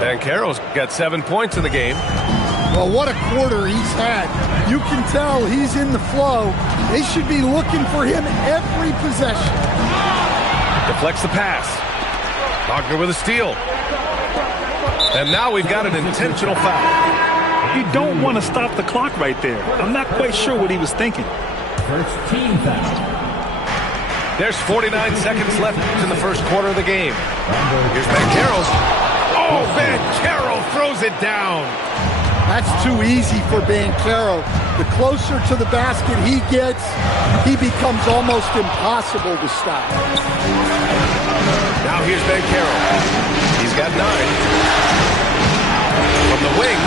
Banchero's got 7 points in the game. Well, what a quarter he's had. You can tell he's in the flow. They should be looking for him every possession. Deflects the pass. Wagner with a steal. And now we've got an intentional foul. You don't want to stop the clock right there. I'm not quite sure what he was thinking. First team foul. There's 49 seconds left in the first quarter of the game. Here's Banchero. Oh, Banchero throws it down. That's too easy for Banchero. The closer to the basket he gets, he becomes almost impossible to stop. Now here's Banchero. He's got 9. From the wing.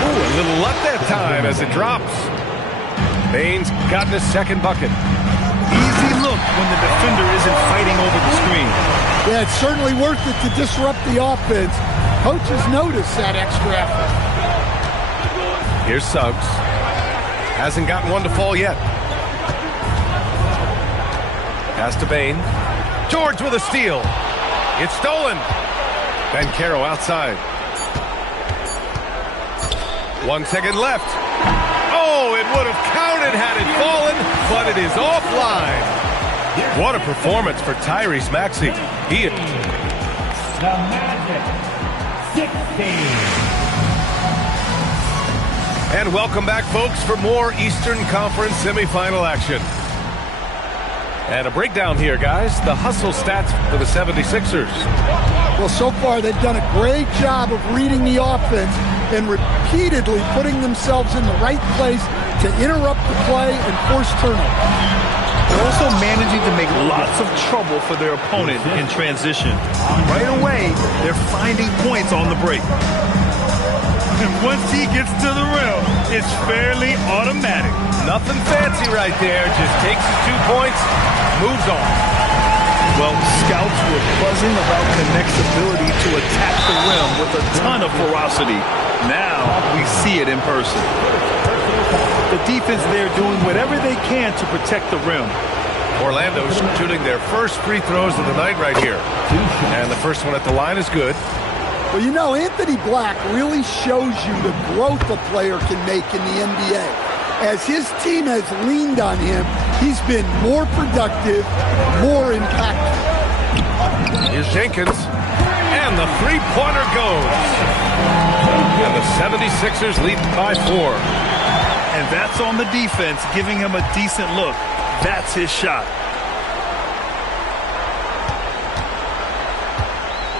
Ooh, a little luck that time as it drops. Baines gotten his second bucket. Easy look when the defender isn't fighting over the screen. Yeah, it's certainly worth it to disrupt the offense. Coaches notice that extra effort. Here's Suggs. Hasn't gotten one to fall yet. Pass to Bane. George with a steal. It's stolen. Banchero outside. 1 second left. Oh, it would have counted had it fallen, but it is offline. What a performance for Tyrese Maxey. The Magic, 16. And welcome back, folks, for more Eastern Conference semifinal action. And a breakdown here, guys. The hustle stats for the 76ers. Well, so far they've done a great job of reading the offense and repeatedly putting themselves in the right place to interrupt the play and force turnovers. They're also managing to make lots of trouble for their opponent in transition. Right away, they're finding points on the break. And once he gets to the rim, it's fairly automatic. Nothing fancy right there. Just takes his 2 points, moves on. Well, scouts were buzzing about Connect's ability to attack the rim with a ton of ferocity. Now we see it in person. The defense there doing whatever they can to protect the rim. Orlando's shooting their first free throws of the night right here. And the first one at the line is good. Well, you know, Anthony Black really shows you the growth a player can make in the NBA. As his team has leaned on him, he's been more productive, more impactful. Here's Jenkins. And the three-pointer goes. And the 76ers lead by 4. And that's on the defense, giving him a decent look. That's his shot.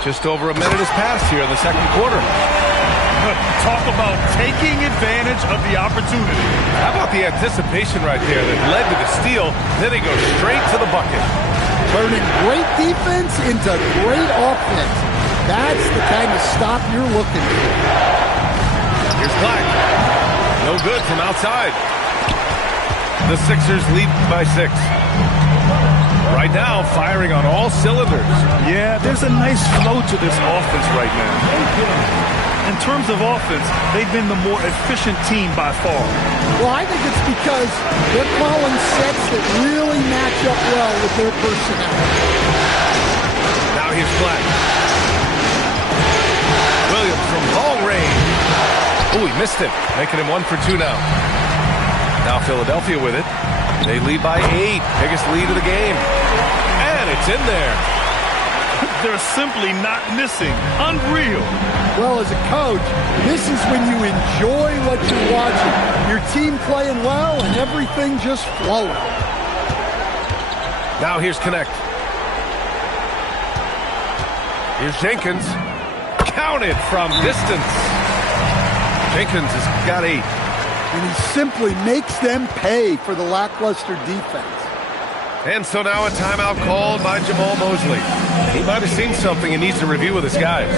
Just over a minute has passed here in the second quarter. Talk about taking advantage of the opportunity. How about the anticipation right there that led to the steal? Then he goes straight to the bucket. Turning great defense into great offense. That's the kind of stop you're looking for. Here's Black. No good from outside. The Sixers lead by 6. Right now, firing on all cylinders. Yeah, there's a nice flow to this offense right now. In terms of offense, they've been the more efficient team by far. Well, I think it's because they're calling sets that really match up well with their personnel. Now here's Black. Williams from long range. Oh, he missed it, making him 1 for 2 now. Now Philadelphia with it. They lead by 8, biggest lead of the game. And it's in there. They're simply not missing. Unreal. Well, as a coach, this is when you enjoy what you're watching. Your team playing well and everything just flowing. Now here's Connect. Here's Jenkins. Counted from distance. Jenkins has got 8. And he simply makes them pay for the lackluster defense. And so now a timeout called by Jamal Mosley. He might have seen something and needs to review with his guys.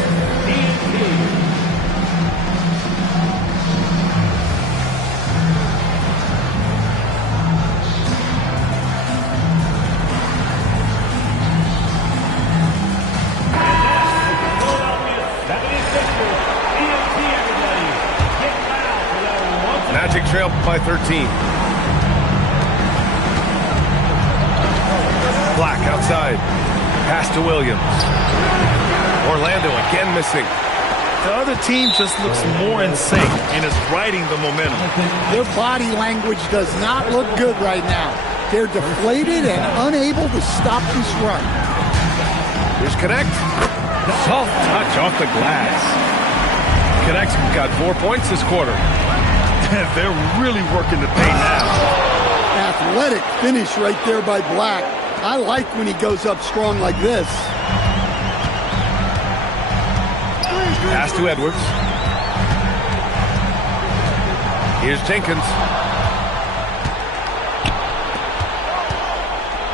Magic trail by 13. Black outside. Pass to Williams. Orlando again missing. The other team just looks more in sync and is riding the momentum. Their body language does not look good right now. They're deflated and unable to stop this run. Here's Connect. Soft touch off the glass. Connect's got 4 points this quarter. They're really working the paint now. Athletic finish right there by Black. I like when he goes up strong like this. Pass to Edwards. Here's Jenkins.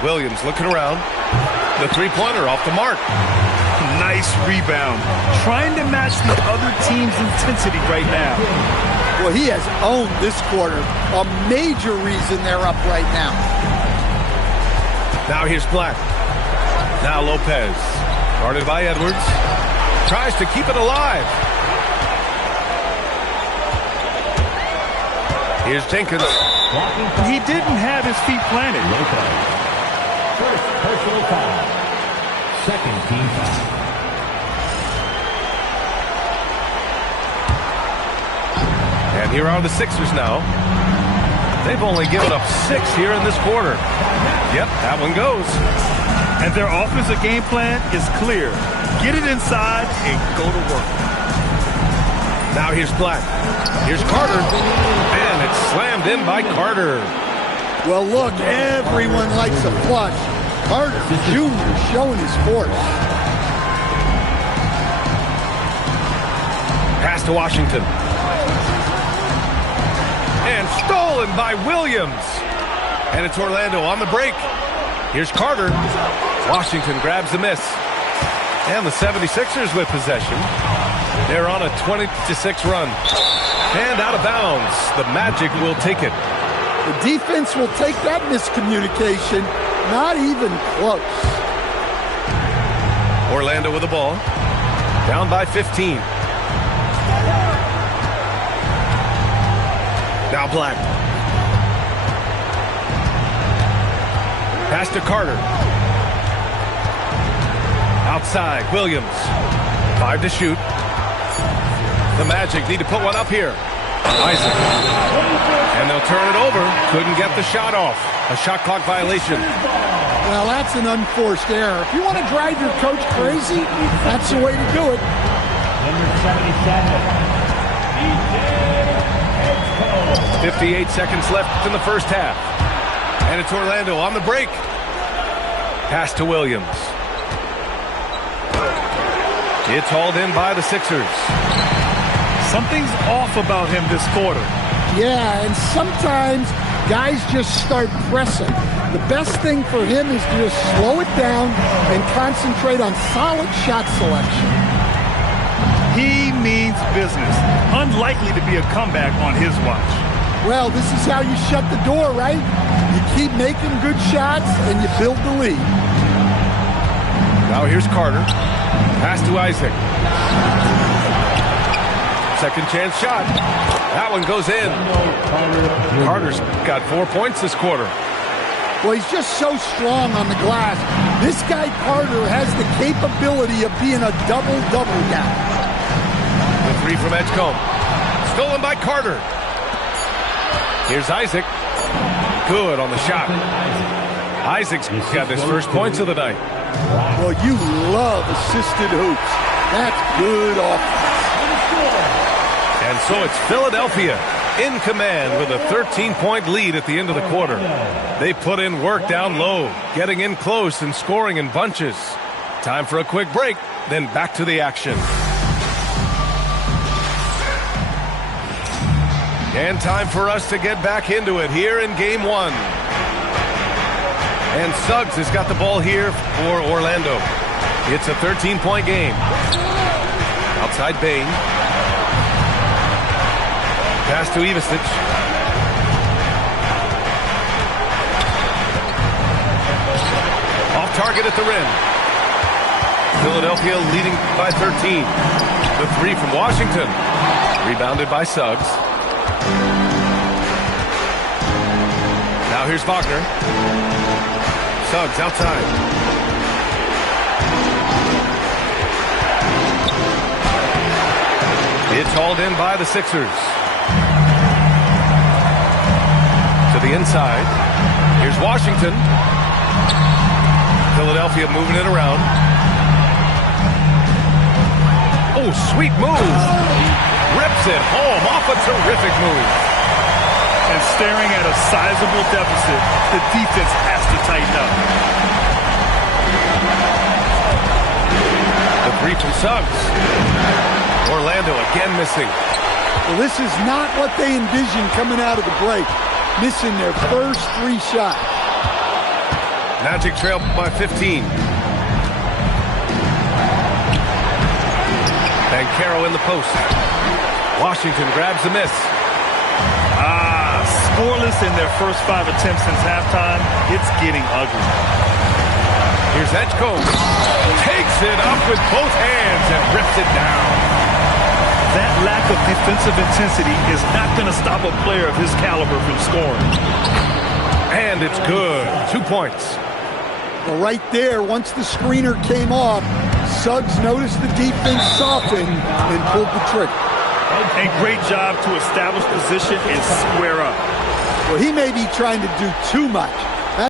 Williams looking around. The three-pointer off the mark. Nice rebound. Trying to match the other team's intensity right now. Well, he has owned this quarter. A major reason they're up right now. Now here's Black. Now Lopez. Guarded by Edwards. Tries to keep it alive. Here's Jenkins. He didn't have his feet planted. First personal foul. Second team foul. And here are the Sixers now. They've only given up 6 here in this quarter. Yep, that one goes. And their offensive game plan is clear. Get it inside and go to work. Now here's Black. Here's Carter. And it's slammed in by Carter. Well, look, everyone likes a flush. Carter Jr. showing his force. Pass to Washington. And stolen by Williams. And it's Orlando on the break. Here's Carter. Washington grabs the miss. And the 76ers with possession. They're on a 20-6 run. And out of bounds. The Magic will take it. The defense will take that miscommunication. Not even close. Orlando with the ball. Down by 15. Now Black. Pass to Carter. Outside, Williams. 5 to shoot. The Magic need to put one up here. Isaac. And they'll turn it over. Couldn't get the shot off. A shot clock violation. Well, that's an unforced error. If you want to drive your coach crazy, that's the way to do it. Number 77. 58 seconds left in the first half. And it's Orlando on the break. Pass to Williams. It's hauled in by the Sixers. Something's off about him this quarter. Yeah, and sometimes guys just start pressing. The best thing for him is to just slow it down and concentrate on solid shot selection. He means business. Unlikely to be a comeback on his watch. Well, this is how you shut the door, right? You keep making good shots and you build the lead. Now here's Carter. Pass to Isaac. Second chance shot. That one goes in. Carter's got 4 points this quarter. Well, he's just so strong on the glass. This guy Carter has the capability of being a double-double guy. The three from Edgecombe. Stolen by Carter. Here's Isaac. Good on the shot. Isaac's got his first points of the night. Well, you love assisted hoops. That's good offense. And so it's Philadelphia in command with a 13-point lead at the end of the quarter. They put in work down low, getting in close and scoring in bunches. Time for a quick break, then back to the action. And time for us to get back into it here in Game 1. And Suggs has got the ball here for Orlando. It's a 13-point game. Outside Bain. Pass to Ivisic. Off target at the rim. Philadelphia leading by 13. The three from Washington. Rebounded by Suggs. Now here's Wagner. Suggs outside. It's hauled in by the Sixers. To the inside. Here's Washington. Philadelphia moving it around. Oh, sweet move. Rips it home off a terrific move. And staring at a sizable deficit, the defense has to tighten up. The three from Suggs. Orlando again missing. Well, this is not what they envisioned coming out of the break. Missing their first 3 shots. Magic trail by 15. Banchero in the post. Washington grabs the miss. Scoreless in their first 5 attempts since halftime. It's getting ugly. Here's Edgecombe. Takes it up with both hands and rips it down. That lack of defensive intensity is not going to stop a player of his caliber from scoring. And it's good. 2 points. Well, right there, once the screener came off, Suggs noticed the defense soften and pulled the trigger. And great job to establish position and square up. Well, he may be trying to do too much.